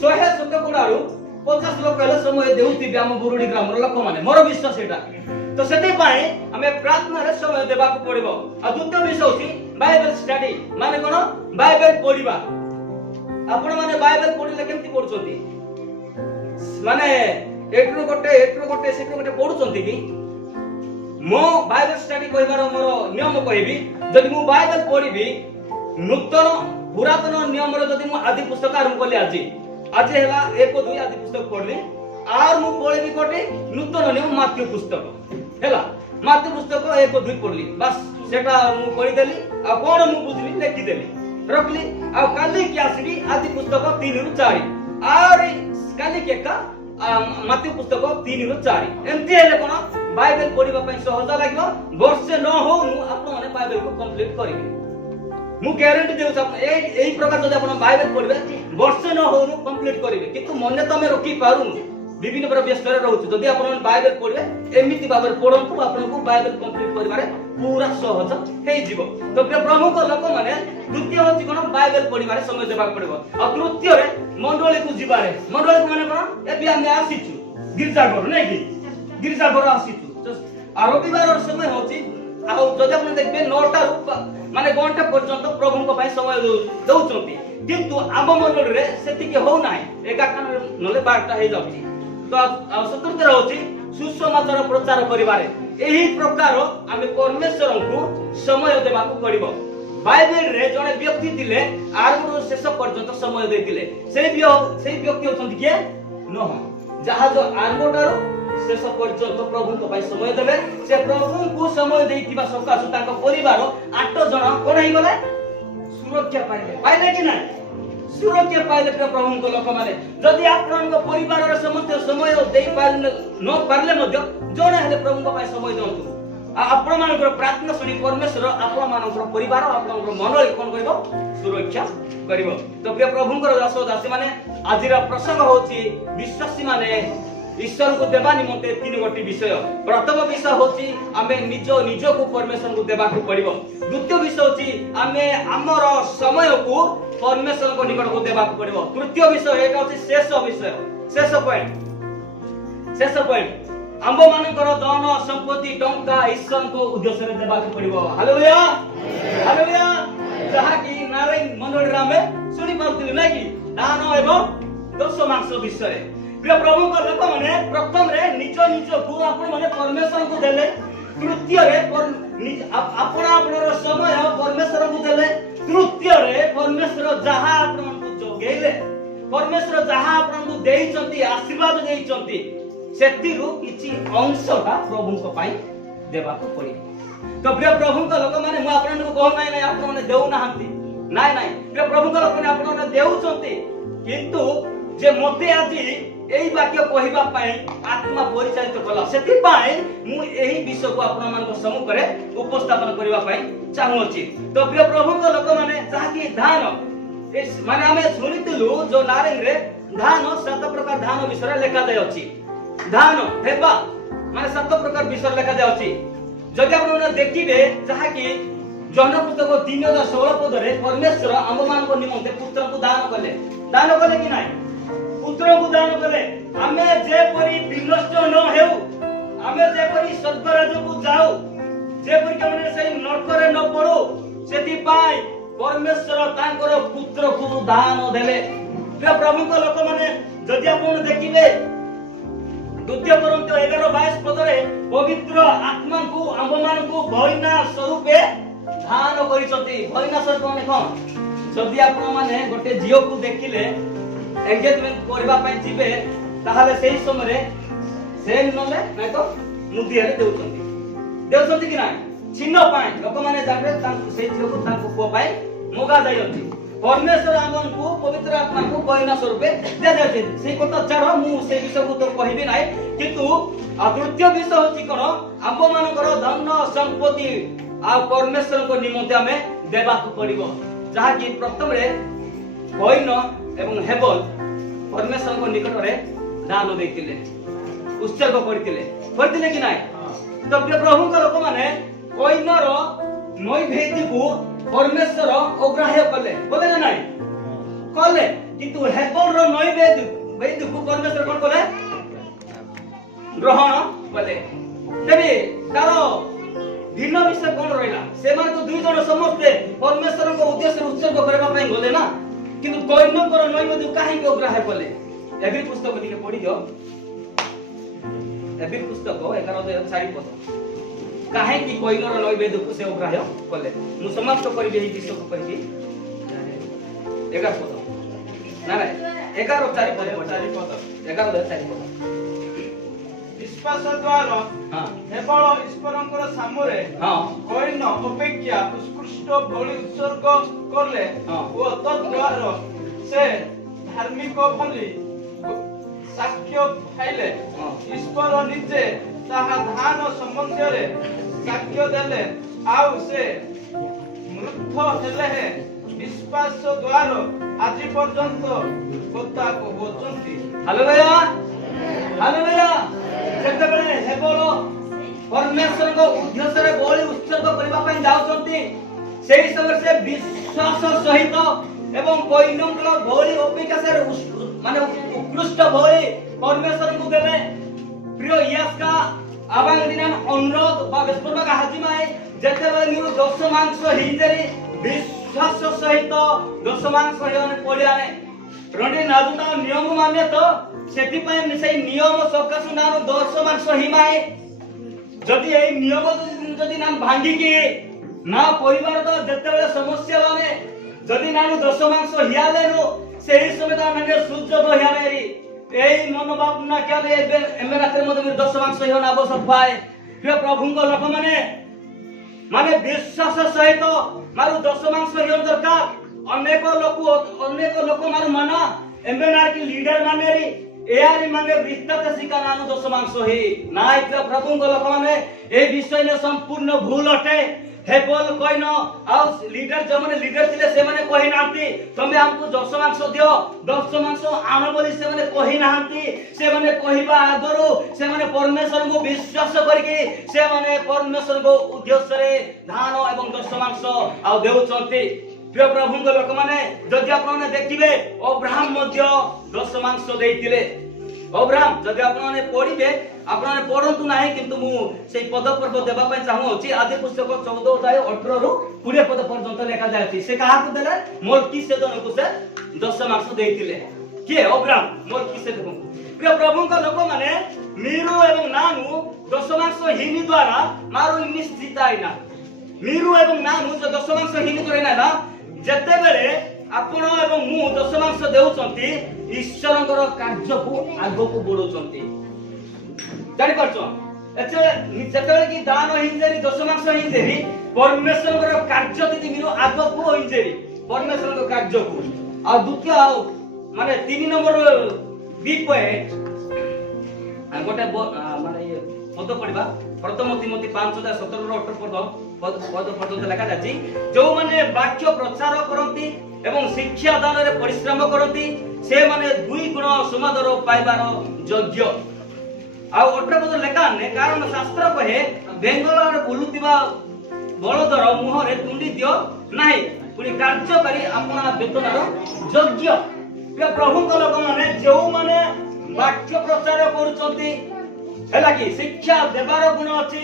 100 ଶତକଡାରୁ 50 ଲୋକ ହେଲେ ସମୟ ଦେଉଥିବେ ଆମ ବୁରୁଡି ଗ୍ରାମର ଲୋକମାନେ, ମୋର ବିଶ୍ୱାସ ଏଟା। ତ ସେଥିପାଇଁ ଆମେ ପ୍ରାର୍ଥନାରେ ସମୟ ଦେବାକୁ ପଡିବ। ଆଉ ଦ୍ୱିତୀୟ ବିଷୟ ହଉଛି ବାଇବେଲ ଷ୍ଟଡି, ମାନେ କଣ ବାଇବେଲ ପଢିବା। ଆପଣ ମାନେ ବାଇବେଲ ପଢିଲେ କେମିତି ପଢୁଛନ୍ତି? ମାନେ ଏଠରୁ ଗୋଟେ ସେଠରୁ ଗୋଟେ ପଢୁଛନ୍ତି କି? ମୁଁ ବାଇବେଲ ଷ୍ଟଡି କହିବାର ମୋର ନିୟମ କହିବି, ଯଦି ମୁଁ ବାଇବେଲ ପଢିବି ପୁରାତନ ନିୟମରେ ଯଦି ମୁଁ ଆଦି ପୁସ୍ତକ ଆରମ୍ଭ କଲି, ଆଜି ହେଲା 1-2 ଆଦି ପୁସ୍ତକ ପଢିଲି, ଆଉ ମୁଁ ପଢିବି କୋଟେ ନୂତନ ନିୟମ ମାଥ୍ୟୁ ପୁସ୍ତକ ହେଲା। ମାଥ୍ୟୁ ପୁସ୍ତକ 1-2 ପଢିଲି, ବାସ୍ ସେଟା ମୁଁ ପଢିଦେଲି। ଆଉ କଣ ମୁଁ ବୁଝିଲି ଲେଖିଦେଲି ରଖିଲି। ଆଉ କାଲି କି ଆସିବି ଆଦି ପୁସ୍ତକ 3-4, ଆହୁରି କାଲି କି ଏକା ମାଥ୍ୟୁ ପୁସ୍ତକ 3-4। ଏମିତି ହେଲେ କଣ ବାଇବେଲ ପଢିବା ପାଇଁ ସହଜ ଲାଗିବ। ବର୍ଷେ ନ ହଉ ଆପଣ ମାନେ ବାଇବେଲକୁ କମ୍ପ୍ଲିଟ କରିବେ। ମୁଁ ଗ୍ୟାରେଣ୍ଟି ଦେଉଛି ଆପଣ এই ପ୍ରକାର ଯଦି ଆପଣ ବାଇବେଲ ପଢିବେ ବର୍ଷେ ନ ହଉನು କମ୍ପ୍ଲିଟ କରିବେ। କିନ୍ତୁ ମନେ ତମେ ରଖି ପାରୁନୁ, ବିଭିନ୍ନ ପ୍ରକାର ବ୍ୟସ୍ତରେ ରହୁଛୁ। ଯଦି ଆପଣ ବାଇବେଲ ପଢିବେ ଏମିତି ଭାବରେ ପଢନ୍ତୁ, ଆପଣଙ୍କୁ ବାଇବେଲ କମ୍ପ୍ଲିଟ କରିବାରେ ପୁରା ସହଜ ହେଇଯିବ। ତ ପ୍ରଭୁଙ୍କ ଲୋକମାନେ ଦ୍ୱିତୀୟ ହଉଛି କଣ ବାଇବେଲ ପଢିବାରେ ସମୟ ଦେବାକୁ ପଡିବ। ଆଉ ତୃତୀୟରେ ମଣ୍ଡଳୀକୁ ଯିବାରେ। ମଣ୍ଡଳୀକୁ ମାନେ କଣ? ଏବେ ଆମେ ଆସିଛୁ ଗିର୍ଜାଘର, ନାଇଁ କି? ଗିର୍ଜାଘର ଆସିଛୁ। ଆଉ ରବିବାର ସମୟ ହଉଛି, ଆଉ ଯଦି ଆପଣ ଦେଖିବେ 9ଟାରୁ ମାନେ ଘଣ୍ଟା ପର୍ଯ୍ୟନ୍ତ ପ୍ରଭୁଙ୍କ ପାଇଁ ସମୟ ଦଉଛନ୍ତି, କିନ୍ତୁ ଆମ ମଣ୍ଡଳୀରେ ସେତିକି ହଉନାହିଁ। 11ଟା ନହେଲେ 12ଟା ହେଇଯାଉଛି। ତ ଚତୁର୍ଥ ହଉଛି ସୁସମାଚାର ପ୍ରଚାର କରିବାରେ। ଏହି ପ୍ରକାର ଆମେ ପରମେଶ୍ୱରଙ୍କୁ ସମୟ ଦେବାକୁ ପଡିବ। ବାଇବେଲରେ ଜଣେ ବ୍ୟକ୍ତି ଥିଲେ, ଆରମ୍ଭରୁ ଶେଷ ପର୍ଯ୍ୟନ୍ତ ସମୟ ଦେଇଥିଲେ। ସେଇ ବ୍ୟକ୍ତି ହଉଛନ୍ତି କିଏ? ନୋହ। ଜାହାଜ ଆରମ୍ଭଠାରୁ ଶେଷ ପର୍ଯ୍ୟନ୍ତ ପ୍ରଭୁଙ୍କ ପାଇଁ ସମୟ ଦେଲେ। ସେ ପ୍ରଭୁଙ୍କୁ ସମୟ ଦେଇଥିବା ସକାଶୁ ତାଙ୍କ ପରିବାର 8 ଜଣ କଣ ହେଇଗଲେ? ସୁରକ୍ଷା ପାଇଲେ କି ନାହିଁ? ସୁରକ୍ଷା ପାଇଲେ ପ୍ରଭୁଙ୍କ ଲୋକମାନେ। ଯଦି ଆପଣଙ୍କ ପରିବାରର ସମସ୍ତେ ସମୟ ଦେଇ ନ ପାରିଲେ ମଧ୍ୟ ଜଣେ ହେଲେ ପ୍ରଭୁଙ୍କ ପାଇଁ ସମୟ ଦିଅନ୍ତୁ। ଆପଣମାନଙ୍କର ପ୍ରାର୍ଥନା ଶୁଣି ପରମେଶ୍ୱର ଆପଣମାନଙ୍କର ପରିବାର, ଆପଣଙ୍କର ମଣ୍ଡଳୀ କଣ କରିବ? ସୁରକ୍ଷା କରିବ। ତ ପ୍ରଭୁଙ୍କର ଦାସ ଦାସୀ ମାନେ ଆଜିର ପ୍ରସଙ୍ଗ ହଉଛି ବିଶ୍ୱାସୀ ମାନେ ଈଶ୍ୱରଙ୍କୁ ଦେବା ନିମନ୍ତେ 3ଟି ବିଷୟ। ପ୍ରଥମ ବିଷୟ ହଉଛି ଆମେ ନିଜକୁ ପରମେଶ୍ୱରଙ୍କୁ ଦେବାକୁ ପଡିବ। ଦ୍ୱିତୀୟ ବିଷୟ ହଉଛି ଆମେ ଆମର ସମୟକୁ ପରମେଶ୍ୱରଙ୍କ ନିକଟକୁ ଦେବାକୁ ପଡିବ। ତୃତୀୟ ବିଷୟ ଏଇଟା ହଉଛି ଶେଷ ବିଷୟ, ଶେଷ ପଏଣ୍ଟ ଆମ୍ଭ ମାନଙ୍କର ଧନ ସମ୍ପତ୍ତି ଟଙ୍କା ଈଶ୍ୱରଙ୍କ ଉଦ୍ଦେଶ୍ୟରେ ଦେବାକୁ ପଡିବ। Hallelujah hallelujah. ଯାହାକି ନାରାୟଣ ମଣ୍ଡଳୀରେ ଆମେ ଶୁଣି ପାରୁଥିଲୁ, ନାଇଁ କି? ଦାନ ଏବଂ ଦଶମାଂଶ ବିଷୟରେ। ପ୍ରିୟ ପ୍ରଭୁଙ୍କ ଲୋକମାନେ ପ୍ରଥମରେ ନିଜକୁ ଆପଣ ମାନେ ପରମେଶ୍ୱରଙ୍କୁ ଦେଲେ, ତୃତୀୟରେ ଆପଣଙ୍କର ସମୟ ପରମେଶ୍ୱରଙ୍କୁ ଦେଲେ, ତୃତୀୟରେ ପରମେଶ୍ୱର ଯାହା ଆପଣଙ୍କୁ ଯୋଗେଇଲେ परमेश्वर जहाँ आपको देइचंती आशीर्वाद देइचंती सेतिरु किछि अंशटा प्रभु को पाई देबा को पड़ी। तो प्रिय प्रभु का लोक माने मु आपन को कहू नाही आपण माने देउ नाहंती नाही नाही प्रिय प्रभु का लोक माने आपण माने देउचंती किंतु जे मते आजि एही वाक्य कहिबा पाई आत्मा परिचालित कला सेति पाई मु एही विषय को आपण मान को सम्मुख रे उपस्थापन करिबा पाई चाहू अछि। तो प्रिय प्रभु का लोक माने जाकी धान इस माने हमें सुनितलु जो नारेंग रे धान 7 प्रकार धान विषय लेखा जाय अछि। धान हेबा माने 7 प्रकार विषय लेखा जाय अछि। जदि आपण देखिबे जहा कि जन पुस्तक 3:16 पदरे परमेश्वर आम मान को निमंते पुत्र को दान कले कि नाही पुत्र को दान कले आमे जे परि विनष्ट न हेउ आमे जे परि स्वर्ग राज्य को जाऊ जे परि के से नरक रे न पड़ो सेति पाई परमेश्वर तांकर पुत्र को दान देले। प्रभु को लोक माने जदि आपण देखिबे 2 कोरिन्थ 11:22 पदरे पवित्र आत्मा को आम मान को भयना स्वरूपे दान करिसंती। भयना स्वरूप माने कोन जदि आपण माने गोटे जियो को देखिले एंगेजमेंट करबा पय जिबे ताहाले सेही समय से नले नै तो मुदिया रे देउचंती कि नाही चिन्ह पाए लोक माने जाबे तांको सेही जियो को तांको को पाए मोगा जायंती। परमेश्वर आमन को पवित्र आत्मा को भयना स्वरूपे दे देते से कथा चारो मु से विषय को तो कहबी नाही किंतु तृतीय विषय होची कोन आम मानकर धन संपत्ति आ परमेश्वर को निमंते हमें देबा को पड़िबो जहा कि प्रथम रे कोइन एवं हेबल परमेश्वर को निकट रे दान देतिले उत्सर्ग करतिले कि नाही। तो प्रभु का लोक माने कोइन रो नैवेद्य को परमेश्वर अग्राह्य कले बोले ना नाही कले किंतु हेबल रो नैवेद्य को परमेश्वर कोन कले ग्रहण कले। तबे तारो भिन्न विषय कोन रहला से माने तो दुई जण समस्त परमेश्वर को उद्देश्य उत्सर्ग करबा पय गले ना किंतु कोइन को नैवेद्य काहे को अग्राह्य कले। एबी पुस्तक दिके पढि दियो एबी पुस्तक 11:4 पद काहे कि कोइन रो नैवेद्य को से अग्राह्य कले। मु समाप्त करबे एही विषय को कहि 11 पद ना ना 11:4 पद 11:4 पद विश्वास द्वारा हेबल ईश्वरंकर सामने कोइन अपेक्षा उत्कृष्ट बलि उत्सर्ग करले ओ तद्वारा से धार्मिक भली साक्ष्य पाइले ईश्वर निजे ताहा धान संबंध रे साक्ष्य देले आउ से मृत हेले विश्वास द्वारा आज पर्यंत कथा कहउचंती। Hallelujah hallelujah. जेतेबेले हेबल परमेश्वर को उद्देश्य रे बलि उत्सर्ग करबा पय जाउचंती सेही समय से विश्वास सहित एवं कोइनंकर बलि अपेक्षा से माने उत्कृष्ट बलि परमेश्वर को देले। प्रिय यास्का आबांग दिनान अनुरोध बा बेस्परबा हाजिमाय जेतेबेले निउ 10 मांस हिजेरी विश्वास सहित 10 मांस हिने पडियाने रंडी नाजुता नियम माने तो सेति पय से नियम सकासु नानु 10 मांस हिमाय जदि ए नियम जदि नाम भांगी के ना परिवार तो जेतेबेले समस्या लाने जदि नानु 10 मांस हियाले नो सेही समय ता नाने सूर्य तो हियाले एई मनोभाव ना केले एमे रात्रि मध्ये 10 मांस हिया ना आवश्यक पाए। प्रिय प्रभु को लोक माने विश्वास सहित मारु 10 मांस हिया दरकार। अनेक लोक मारु माना एमे ना कि लीडर माने रे एआरी माने विस्तार सिका नानु 10 मांस ही नाय। प्रभु को लोक माने ए विषय ने संपूर्ण भूल अटे। हेबल कोइन आ लीडर जो माने लीडर थिले से माने कहि नांती तमे हमको 10 मांस दियो 10 मांस आनो बोली से माने कहि नांती से माने कहिबा आगरो से माने परमेश्वर को विश्वास करके से माने परमेश्वर को उद्देश्य रे धान एवं 10 मांस आ देउचंती। प्रिय प्रभु को लोक माने जदि आपने देखिबे अब्राहम मध्य 10 मांस देइतिले। अब्राहम जदि आपने पढिबे आपने पढंतु नाही किंतु मु सेही पद पर्व देबा पय चाहू अछि। आदि पुस्तक 14:18 रु 20 पद पर्यंत लेखा जायछि। से कहा को देले मल्कीसेदक को से 10 मांस देइतिले के अब्राहम मल्कीसेदक। प्रिय प्रभु का लोक माने मीरू एवं नानु 10 मांस हिनी द्वारा मारो निश्चित आइना मीरू एवं नानु जो 10 मांस हिनी द्वारा ना जेतेबेले आपण एवं मु दशमांश देउचंती ईश्वरଙ୍କର କାର୍ଯ୍ୟକୁ ଆଗକୁ ବଢଉଛନ୍ତି ଜାଣି ପାରୁଛ ଯେତେବେଳେ କି ଦାନ ହେଇଚେରି ଦଶମାଂଶ ହେଇଚେରି ପରମେଶ୍ୱରଙ୍କର କାର୍ଯ୍ୟ ଦିଦିମିରୁ ଆଗକୁ ହେଇଚେରି ପରମେଶ୍ୱରଙ୍କ କାର୍ଯ୍ୟକୁ ଆଉ ଦ୍ୱିତୀୟ ମାନେ 3 ନମ୍ବର বি পয়েন্ট গোটে মানে পদ পড়া প্রথম তিমোথী 5:17-18 পদ পর্যন্ত লেখা যাচ্ছে যে বাক্য প্রচার করতে এবং শিক্ষা দানের পরিশ্রম করতে সে মানে 2 গুণ সমাদর পাইবার যোগ্য। আর 18 পদ লেখা নে কারণ শাস্ত্র কহে বেঙ্গলার বুলুতিবা বলদর মুহরে তুন্ডি দিও নাই পুনি কার্যকারী আপনা বেতনার যোগ্য। प्रभु लोक मैंने जो मैंने वाक्य प्रचार करुचंती हैला कि शिक्षा देवार गुण अछि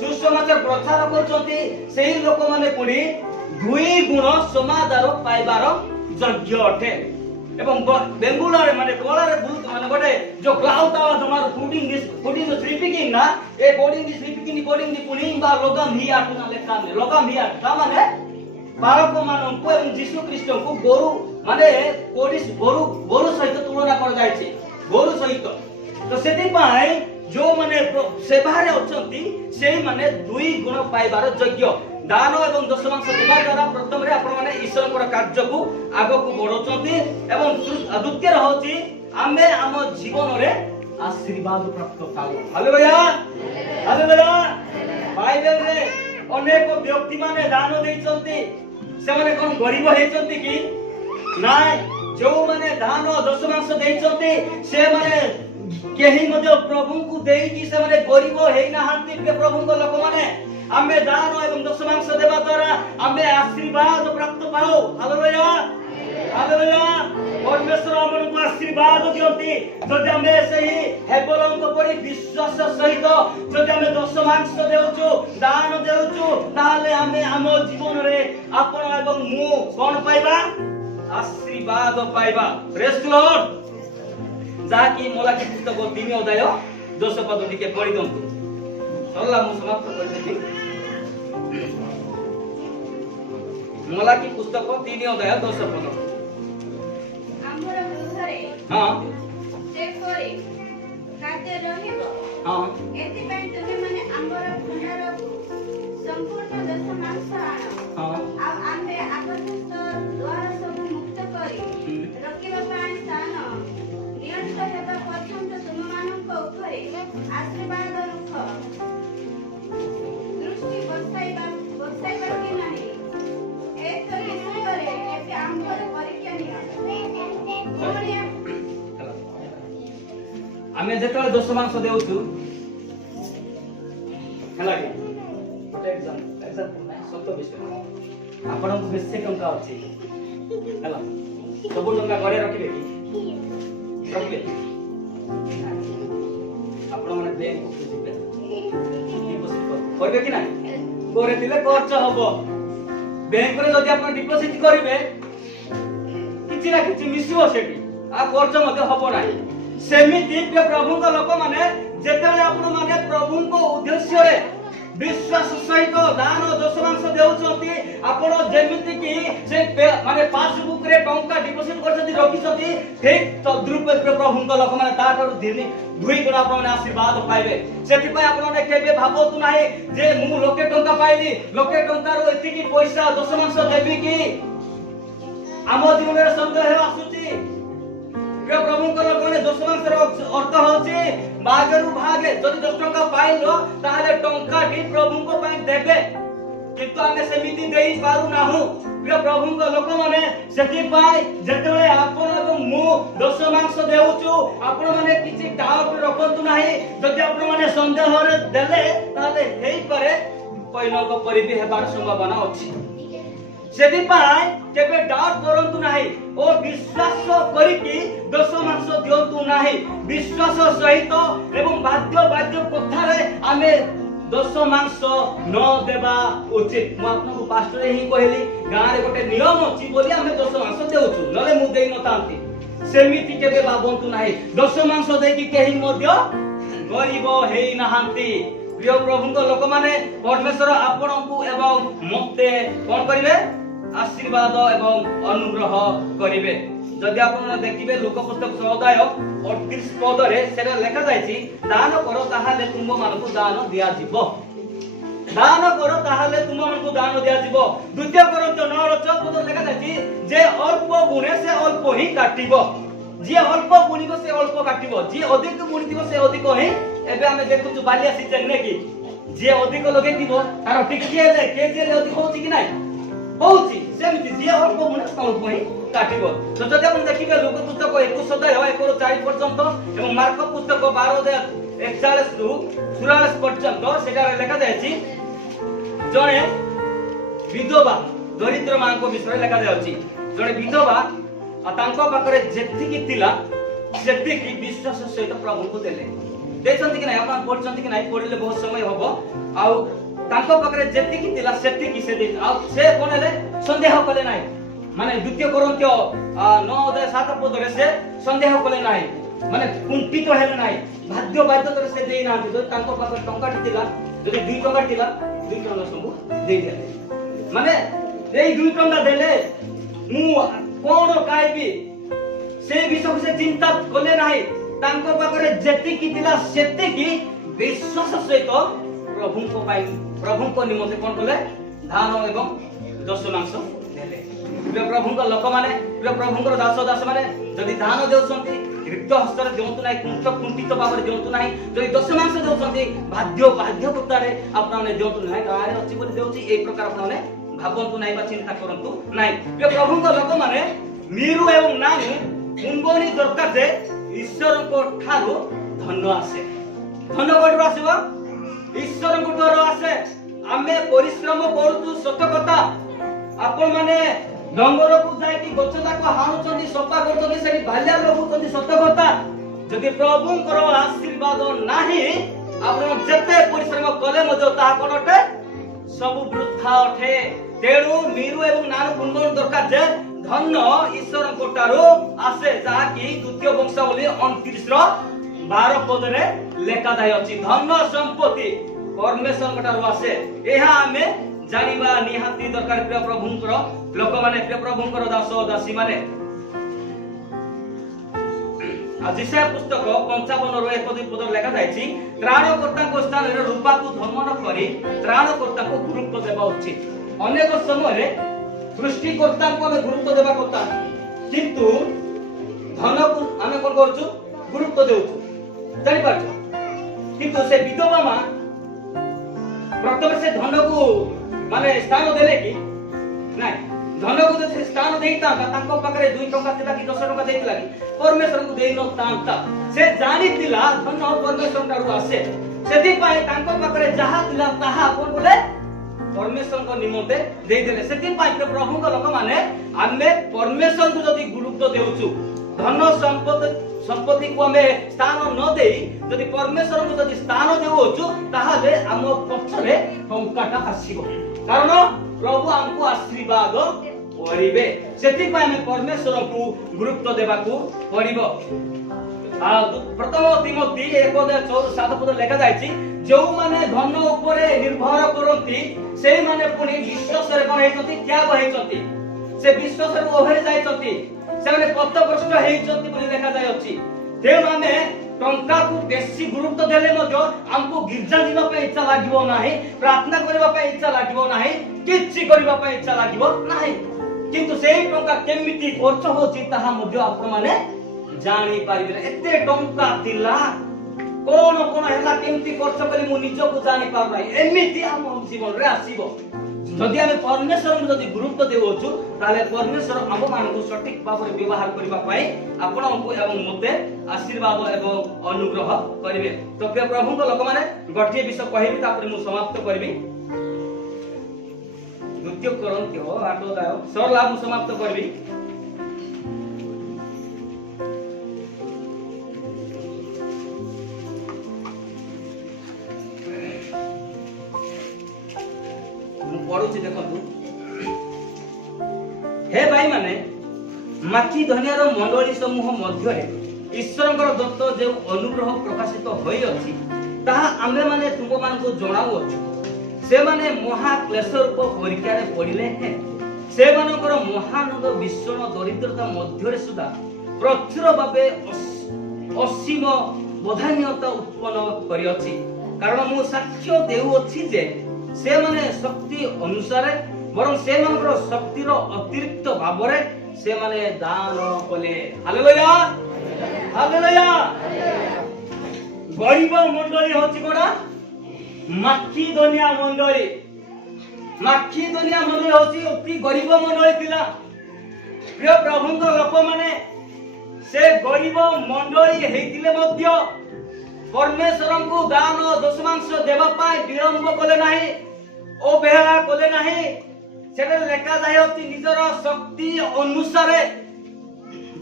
सुसमाचार प्रचार करुचंती सेही लोक माने पुनी 2 गुण समादार पाइबार योग्य अटे। एवं बेंगुलर माने कोलारे बहुत माने गोटे जो क्लाउड आवा जमार पुटिंग स्पीकिंग ना ए कोडिंग दी स्पीकिंग कोडिंग दी पुनी बा लोगम ही आटना लेखा में लोगम ही आटा माने बालक मानक एवं जीशु ख्रीष्ट को गोरु माने गोरु सहित तुलना कर जायछि गोरु सहित तो सेति पाए जो माने सेवारे अछंती सेही माने 2 गुण पाइबार योग्य। दान एवं दशमांश देवा द्वारा प्रथम रे आपण माने ईश्वरकर कार्य को आगो को बढ़ौचंती एवं द्वितीय होची आमे हम जीवन रे आशीर्वाद प्राप्त पाऊ। Hallelujah hallelujah. बाइबल रे अनेक व्यक्ति माने दान देइचंती से माने कोन गरीब हेचंती कि नाय जो माने दान दशमांश देइचंती से माने केही मध्ये प्रभु को देई कि से माने गरीब हेई नाहंती के प्रभु को लोक माने आमे दान एवं दशमांश देवा द्वारा आमे आशीर्वाद प्राप्त पाओ। Hallelujah hallelujah. परमेश्वर हमन को आशीर्वाद दियंती जदि आमे सही हेबलंक परि विश्वास सहित जदि आमे दशमांश देउछु दान देउछु ताले आमे हम जीवन रे आपण एवं मु कोन पाइबा आशीर्वाद पाइबा। Praise lord. जाकी मोलाकी पुस्तक 3 अध्याय 10 पद टिके पढि दंतु सरला मु समाप्त कर देती। मोलाकी पुस्तक 3 अध्याय 10 पद हमर गृहरे हां से कोरी खाद्य रहिबो हां एति पय तुमे माने हमर भंडारକୁ संपूर्ण दशमांश आण हां आ आमे आपस्त द्वार सब मुक्त करी रखिबा पाई स्थान नियंत्रण हेबा पर्यंत तुमମାନଙ୍କ ଉପରେ आशीर्वाद रुख दृष्टि बसाइबा कि नाही ए तो ईश्वरे एते हमर परीक्षा निया आमे जेतले दशमांश देउछु हला कि गोटे एग्जांपल ना सत्य विषय आपण को बेसे टंका अछि हला सब टंका घरे रखिबे कि रखिबे आपण माने बैंक को जिबे डिपॉजिट करबे कि ना घरे दिले खर्च हबो बैंक रे जदि आपण डिपॉजिट करिवे किछि ना किछि मिसिबो सेठी आ खर्च मध्ये हबो नाही। सेमिति प्रभु को लोक माने जेतेले आपण माने प्रभु को उद्देश्य रे विश्वास सहित दान दशमांश देउचंती आपण जेमिति कि से माने पासबुक रे टंका डिपॉजिट करछंती रखिछंती ठीक तद्रुप प्रभु को लोक माने ताटर दिनी 2 गुण आपण आशीर्वाद पाइबे। सेति पय आपण ने केबे भाबोतु नाही जे मु लोके टंका पाइली लोके टंका रो एति कि पैसा दशमांश देबी कि आम जीवन रे संदेह आसुची प्रभु को लोक माने दशमांश रो अर्थ होची भागरु भागे जदि 10 टंका पाइलो ताले टंका टी प्रभु को पय देबे किंतु आमे सेमिति देई पारु नाहु। प्रभु को लोक माने सेति पाई जेतेले आपण एवं मु दशमांश देउछु आपण माने किछि डाउट रखंतु नाही जदि आपण माने संदेह रे देले ताले हेई पारे पैनक परि भी हेबार संभावना अछि। सेति पाई केबे डाउट करंतु नाही ओ विश्वास करिकि दशमांश दियंतु नाही। विश्वास सहित एवं बाध्य कथारे आमे दशमांश न देबा उचित। मु आपनको पास्टर ही कहली गां रे गोटे नियम अछि बोली आमे दशमांश देउछु नले मु देई नतांती सेमिति केबे बाबंतु नाही। दशमांश देकी केही मध्य गरीब हेई नाहांती। प्रिय प्रभु को लोक माने परमेश्वर आपनको एवं मते कोन करिवे आशीर्वाद एवं अनुग्रह करिवे। जदि आपण देखिबे लोक पुस्तक 14 38 पदरे सेरा लेखा जायछि दान करो ताहाले तुम मानकु दान दिया जिवो। दान करो ताहाले तुम मानकु दान दिया जिवो। द्वितीय कोरिन्थ 9:6 पद लेखा जायछि जे अल्प गुणे से अल्प ही काटिबो। जे अल्प गुणिबो से अल्प काटिबो। जे अधिक गुणिबो से अधिक ही। एबे हमें देखुछु बालिया सीजन ने कि जे अधिक लगेतिबो तार टिकिए ले केजे ले अधिक होछि कि नै होछि सेमिति जे अल्प गुणे अल्प ही काटिबो। तो जदि आपण देखिबे लोक पुस्तक 21 अध्याय 1-4 पर्यंत एवं मार्क पुस्तक 12:41 रु 44 पर्यंत सेटा लेखा जायछि जणे विधवा दरिद्र मांको विषय लेखा जायछि। जणे विधवा आ तांको पाखरे जेतिकी थिला सेतिकी विश्वास सहित प्रभु को देले देखछन्ति कि नै आपण पढछन्ति कि नै पढिले बहुत समय हबो आउ तांको पाखरे जेतिकी थिला सेतिकी से दे आउ से कोनेले संदेह कले नै माने द्वितीय कोरिन्थ 9:7 पदरे से संदेह कले नै माने कुंठित हेले नै भाग्य बाध्यतर से देई ना जो तांको पाखरे टंका थिला जदि 2 टंका थिला 2 टंका सब देई देले माने एई 2 टंका देले मु कोन काइबी से विषय से चिंता कले नाही तांको पाखरे जेतिकी थिला सेतिकी विश्वास सहित प्रभु को पाई प्रभु को निमंत्रण कोन कले दान एवं दशमांश देले। प्रिय प्रभु को लोक माने प्रिय प्रभु को दास दास माने जदि दान देउसंती रिक्त हस्तर देउतु नाही कुंठित भाବରେ देउतु नाही जदि दशमांश देउसंती बाध्यकतारे आपने देउतु नाही गारे अछि बोली देउची ए प्रकार आपने भाबंतु नाही बा चिंता करंतु नाही। प्रिय प्रभु को लोक माने मीरु एवं नानु मुंगोनी दरकार जे ईश्वर को ठारो धन आसे धन कोड आसीबो ईश्वर को डर आसे आमे परिश्रम करतु सत कथा आपण माने डंगर को जाय कि गछटा को हाणुचंदी सफा करतोनी सेठी भालिया लगुचंदी सत कथा जदि प्रभु को आशीर्वाद नाही आपण जते परिश्रम कले मधे ता कोनटे सब वृथा अठे। तेणु मीरु एवं नानु गुणगुण दरकार जे धन ईश्वर कोटारो आसे जहा कि द्वितीय वंशावली 29:12 पदरे लेखा जाय अछि धन संपत्ति परमेश्वर कोटारो आसे एहा हमें जानिबा निहाती दरकार। प्रिय प्रभुंकर लोक माने प्रिय प्रभुंकर दास दासी माने जिसा पुस्तक 55 पद लेखा जायछि त्राणकर्ता को स्थान रे रूपा को धर्म न करी त्राणकर्ता को गुरुत्व देबा उचित। अनेक समय रे सृष्टिकर्ता को हमें गुरुत्व देबा कथा किंतु धन को हमें कोन करछु गुरुत्व देउछु जानि पाछो किंतु से विधवा मा प्रथम से धन को माने स्थान देले कि नै धन को जे स्थान देइता तांको पाखरे 2 टंका थिला कि 10 टंका देइतला कि परमेश्वर को देइ न तांता से जानि थिला धन परमेश्वर तारु आसे सेति पाई तांको पाखरे जहा थिला ताहा कोन बोले परमेश्वर को निमंते देइ देले सेति पाई प्रभु को लोक माने आमे परमेश्वर को जदी गुरुत्व देउछु धन संपत्ति को हमें स्थान न देई जदी परमेश्वर को जदी स्थान देउछु ताहाले हम पछरे टंकाटा आसीबो कारण प्रभु हमको आशीर्वाद करिवे सेति पाई हमें परमेश्वर को गुरुत्व देबाकू पड़िबो। प्रथम तिमोथी 1:4-7 पद लेखा जायछि जो माने धन ऊपर निर्भर करंती से माने पुनी विश्वास रे कोन हेचंती त्याग हेचंती से विश्वास रे ओहरे जायचंती से माने पथभ्रष्ट हेचंती बोली लेखा जाय अछि। ते माने टंका को बेसी गुरुत्व देले मजो हमको गिरजा जीवा पे इच्छा लागिबो नाही प्रार्थना करबा पे इच्छा लागिबो नाही किछि करबा पे इच्छा लागिबो नाही किंतु सेही टंका केमिति खर्च होछि ताहा मजो आपण माने जानि पारिबे एते टंका दिला कोन कोन हैला केमिति खर्च करी मु निज को जानि पार नाही एमिति हम जीवन रे आसीबो जदि हम परमेश्वर को जदि गुरुत्व देउछु ताले परमेश्वर हम मान को सठिक भाव रे व्यवहार करबा पई आपण हमको एवं मते आशीर्वाद एवं अनुग्रह करिवे। तो प्रिय प्रभु को लोक माने गठिए विषय कहिबी तापर मु समाप्त करबी द्वितीय कोरिन्थ 8 सरला मु समाप्त करबी। पढुछि देखंतु हे भाई माने माची धनियार मंडली समूह मध्य ईश्वरଙ୍କର दत्त जे अनुग्रह प्रकाशित होई अछि ताहा आमे माने तुम मान को जणाउ अछि से माने महा क्लेश रूप परीक्षा रे पड़िले हैं ସେମାନଙ୍କର ମହାନନ୍ଦ ଭୀଷଣ ଦରିଦ୍ରତା ମଧ୍ୟରେ ସୁଦ୍ଧା ପ୍ରଚୁର ଭାବେ ଅସୀମ ବଧାନ୍ୟତା ଉତ୍ପନ୍ନ କରିଅଛି। କାରଣ ମୁଁ ସାକ୍ଷ୍ୟ ଦେଉଅଛି ଯେ ସେମାନେ ଶକ୍ତି ଅନୁସାରେ ବରଂ ସେମାନଙ୍କର ଶକ୍ତିର ଅତିରିକ୍ତ ଭାବରେ ସେମାନେ ଦାନ କଲେ। Hallelujah hallelujah. ଗରିବ ମଣ୍ଡଳୀ ହଉଛି କଣ? ମାକିଦୋନିଆ ମଣ୍ଡଳୀ। ମାକିଦୋନିଆ ମଣ୍ଡଳୀ ହଉଛି ଅତି ଗରିବ ମଣ୍ଡଳୀ ଥିଲା। ପ୍ରିୟ ପ୍ରଭୁଙ୍କ ଲୋକମାନେ ସେ ଗରିବ ମଣ୍ଡଳୀ ହେଇଥିଲେ ମଧ୍ୟ ପରମେଶ୍ୱରଙ୍କୁ ଦାନ ଦଶମାଂଶ ଦେବା ପାଇଁ ବିଳମ୍ବ କଲେ ନାହିଁ, ଅବହେଳା କଲେ ନାହିଁ। ସେଠାରେ ଲେଖାଯାଇଛି ନିଜର ଶକ୍ତି ଅନୁସାରେ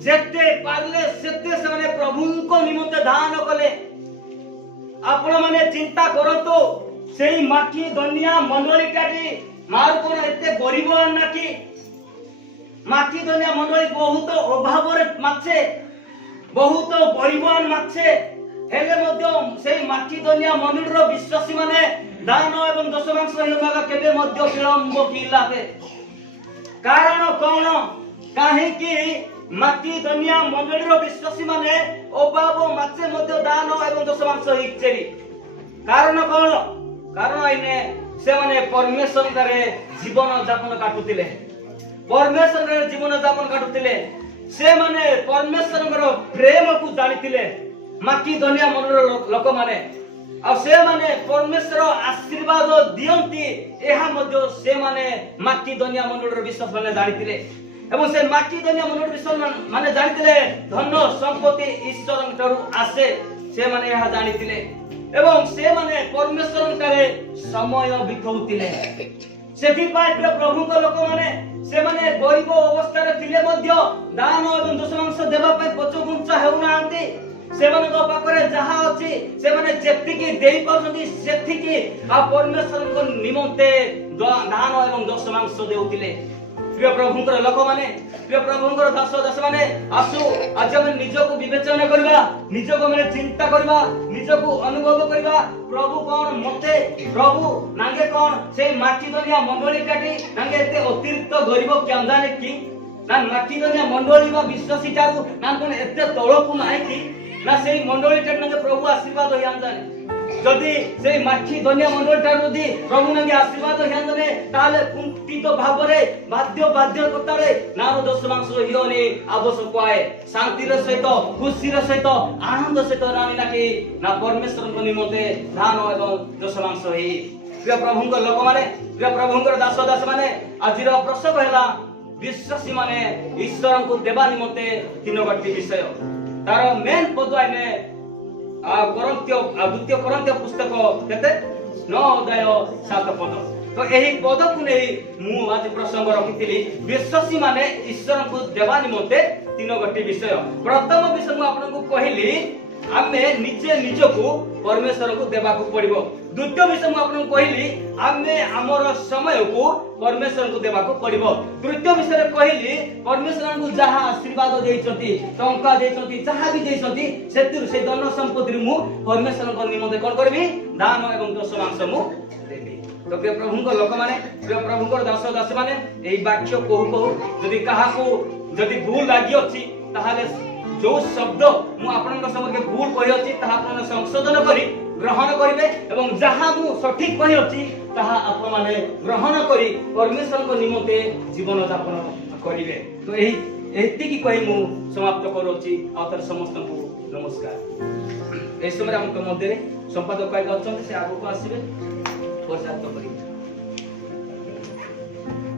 ଯେତେ ପାରିଲେ ସେତେ ସେମାନେ ପ୍ରଭୁଙ୍କ ନିମନ୍ତେ ଦାନ କଲେ। ଆପଣ ମାନେ ଚିନ୍ତା କରନ୍ତୁ, ସେଇ ମାକିଦୋନିଆ ମଣ୍ଡଳୀଟାଟି ମାରୁକଣ ଏତେ ଗରିବ ନାକି? ମାକିଦୋନିଆ ମଣ୍ଡଳୀ ବହୁତ ଅଭାବରେ ମାଛେ, ବହୁତ ଗରିବାନ ମାଛେ, ହେଲେ ମଧ୍ୟ ସେଇ ମାକିଦୋନିଆ ମଣ୍ଡଳୀର ବିଶ୍ୱାସୀ ମାନେ ଦାନ ଏବଂ ଦଶମାଂଶ ହେବା କେବେ ମଧ୍ୟ ବିଳମ୍ବ କିଲାତେ। କାରଣ କଣ? କାହିଁକି ମାକିଦୋନିଆ ମଣ୍ଡଳୀର ବିଶ୍ୱାସୀ ମାନେ ଅଭାବ ମାଛେ ମଧ୍ୟ ଦାନ ଏବଂ ଦଶମାଂଶ ହେଇଛେ? କାରଣ କଣ? କାରଣ ଏଇନେ ସେମାନେ ପରମେଶ୍ୱରରେ ଜୀବନ ଯାପନ କାଟୁଥିଲେ, ପରମେଶ୍ୱରରେ ଜୀବନ ଯାପନ କାଟୁଥିଲେ। ସେମାନେ ପରମେଶ୍ୱରଙ୍କର ପ୍ରେମକୁ ଜାଣିଥିଲେ ମାକିଦୋନିଆ ମଣ୍ଡଳୀର ଲୋକମାନେ। ଆଉ ସେମାନେ ପରମେଶ୍ୱର ଆଶୀର୍ବାଦ ଦିଅନ୍ତି ଏହା ମଧ୍ୟ ସେମାନେ ମାକିଦୋନିଆ ମଣ୍ଡଳୀର ବିଶ୍ୱାସ ମାନେ ଜାଣିଥିଲେ। ଏବଂ ସେ ମାକିଦୋନିଆ ମଣ୍ଡଳୀର ବିଶ୍ୱାସ ମାନେ ଜାଣିଥିଲେ ଧନ ସମ୍ପତ୍ତି ଈଶ୍ୱରଙ୍କ ଠାରୁ ଆସେ, ସେମାନେ ଏହା ଜାଣିଥିଲେ। ଏବଂ ସେମାନେ ପରମେଶ୍ୱରଙ୍କରେ ସମୟ ବିତାଉଥିଲେ। ସେଥିପାଇଁ ପ୍ରିୟ ପ୍ରଭୁଙ୍କ ଲୋକମାନେ ସେମାନେ ଗରିବ ଅବସ୍ଥାରେ ଥିଲେ ମଧ୍ୟ ଦାନ ଏବଂ ଦଶମାଂଶ ଦେବା ପାଇଁ ପଛଘୁଞ୍ଚା ହେଉନାହାନ୍ତି। ସେମାନଙ୍କ ପାଖରେ ଯାହା ଅଛି ସେମାନେ ଯେତିକି ଦେଇପାରୁଛନ୍ତି ସେତିକି ଆଉ ପରମେଶ୍ୱରଙ୍କ ନିମନ୍ତେ ଦାନ ଏବଂ ଦଶମାଂଶ ଦେଉଥିଲେ। ପ୍ରିୟ ପ୍ରଭୁଙ୍କର ଲୋକମାନେ, ପ୍ରିୟ ପ୍ରଭୁଙ୍କର ଦାସ ଦାସମାନେ, ଆସୁ ଆଜି ଆମେ ନିଜକୁ ବିବେଚନା କରିବା, ନିଜକୁ ଆମେ ଚିନ୍ତା କରିବା, ନିଜକୁ ଅନୁଭବ କରିବା। ପ୍ରଭୁ କଣ ମତେ, ପ୍ରଭୁ ନାଙ୍ଗେ କଣ ସେଇ ମାକିଦୋନିଆ ମଣ୍ଡଳୀଟାଟି ନାଙ୍ଗେ ଏତେ ଅତିରିକ୍ତ ଗରିବ କେନ୍ଦାନେ କି? ନା ମାକିଦୋନିଆ ମଣ୍ଡଳୀ ବା ବିଶ୍ୱାସୀ ଠାରୁ ନା କଣ ଏତେ ତଳକୁ ନାହିଁ କି? ନା ସେଇ ମଣ୍ଡଳୀ ଠାରୁ ନାଙ୍ଗେ ପ୍ରଭୁ ଆଶୀର୍ବାଦ ହେଇଯାନ୍ତାନି। ଯଦି ସେଇ ମାକିଦୋନିଆ ମଣ୍ଡଳୀ ଠାରୁ ଯଦି ପ୍ରଭୁ ନାଙ୍ଗେ ଆଶୀର୍ବାଦ ହେଇଯାନ୍ତାନେ ତାହେଲେ କୁଣ୍ଠିତ ଭାବରେ ବାଧ୍ୟକତାରେ ନାମ ଦଶମାଂଶ ହିଅନି ଆବଶ୍ୟକ ଆଏ। ଶାନ୍ତିର ସହିତ, ଖୁସିର ସହିତ, ଆନନ୍ଦ ସହିତ ରାଣୀ ନାକି ନା ପରମେଶ୍ୱରଙ୍କ ନିମନ୍ତେ ଦାନ ଏବଂ ଦଶମାଂଶ ହେଇ। ପ୍ରିୟ ପ୍ରଭୁଙ୍କ ଲୋକମାନେ, ପ୍ରିୟ ପ୍ରଭୁଙ୍କର ଦାସ ଦାସ ମାନେ, ଆଜିର ପ୍ରସଙ୍ଗ ହେଲା ବିଶ୍ୱାସୀ ମାନେ ଈଶ୍ୱରଙ୍କୁ ଦେବା ନିମନ୍ତେ 3ଟି ବିଷୟ। ତାର ମେନ୍ ପଦ ଆଇନେ ଦ୍ୱିତୀୟ କରନ୍ଥୀୟ ପୁସ୍ତକ କେତେ 9 ଅଧ୍ୟାୟ 7 ପଦ। ତ ଏହି ପଦକୁ ନେଇ ମୁଁ ଆଜି ପ୍ରସଙ୍ଗ ରଖିଥିଲି ବିଶ୍ୱାସୀ ମାନେ ଈଶ୍ୱରଙ୍କୁ ଦେବା ନିମନ୍ତେ 3ଟି ବିଷୟ। ପ୍ରଥମ ବିଷୟ ମୁଁ ଆପଣଙ୍କୁ କହିଲି ଆମେ ନିଜେ ନିଜକୁ ପରମେଶ୍ୱରଙ୍କୁ ଦେବାକୁ ପଡିବ। ଦ୍ୱିତୀୟ ବିଷୟ ମୁଁ ଆପଣଙ୍କୁ କହିଲି ଆମେ ଆମର ସମୟକୁ ପରମେଶ୍ୱରଙ୍କୁ ଦେବାକୁ ପଡିବ। ତୃତୀୟ ବିଷୟରେ କହିଲି ପରମେଶ୍ୱରଙ୍କୁ ଯାହା ଆଶୀର୍ବାଦ ଦେଇଛନ୍ତି, ଟଙ୍କା ଦେଇଛନ୍ତି, ଯାହା ବି ଦେଇଛନ୍ତି ସେଥିରୁ ସେ ଧନ ସମ୍ପତ୍ତିରୁ ମୁଁ ପରମେଶ୍ୱରଙ୍କ ନିମନ୍ତେ କଣ କରିବି? ଦାନ ଏବଂ ଦଶମାଂଶ ମୁଁ ଦେବି। ତ ପ୍ରିୟ ପ୍ରଭୁଙ୍କ ଲୋକମାନେ, ପ୍ରିୟ ପ୍ରଭୁଙ୍କର ଦାସ ଦାସ ମାନେ, ଏହି ବାକ୍ୟ କହୁ କହୁ ଯଦି କାହାକୁ ଯଦି ଭୁଲ ଲାଗିଅଛି ତାହେଲେ ଯୋଉ ଶବ୍ଦ ମୁଁ ଆପଣଙ୍କ ସମ୍ପର୍କରେ ଭୁଲ କହିଅଛି ତାହା ଆପଣ ସଂଶୋଧନ କରି ଗ୍ରହଣ କରିବେ ଏବଂ ଯାହା ମୁଁ ସଠିକ କହିଅଛି ତାହା ଆପଣମାନେ ଗ୍ରହଣ କରି ପରମେଶ୍ୱରଙ୍କ ନିମନ୍ତେ ଜୀବନ ଯାପନ କରିବେ। ତ ଏତିକି କହି ମୁଁ ସମାପ୍ତ କରୁଅଛି। ଆଉ ଥରେ ସମସ୍ତଙ୍କୁ ନମସ୍କାର। ଏହି ସମୟରେ ଆମ ମଧ୍ୟରେ ସମ୍ପାଦକ ଅଛନ୍ତି, ସେ ଆଗକୁ ଆସିବେ ପରିଚାଳିତ କରିବେ।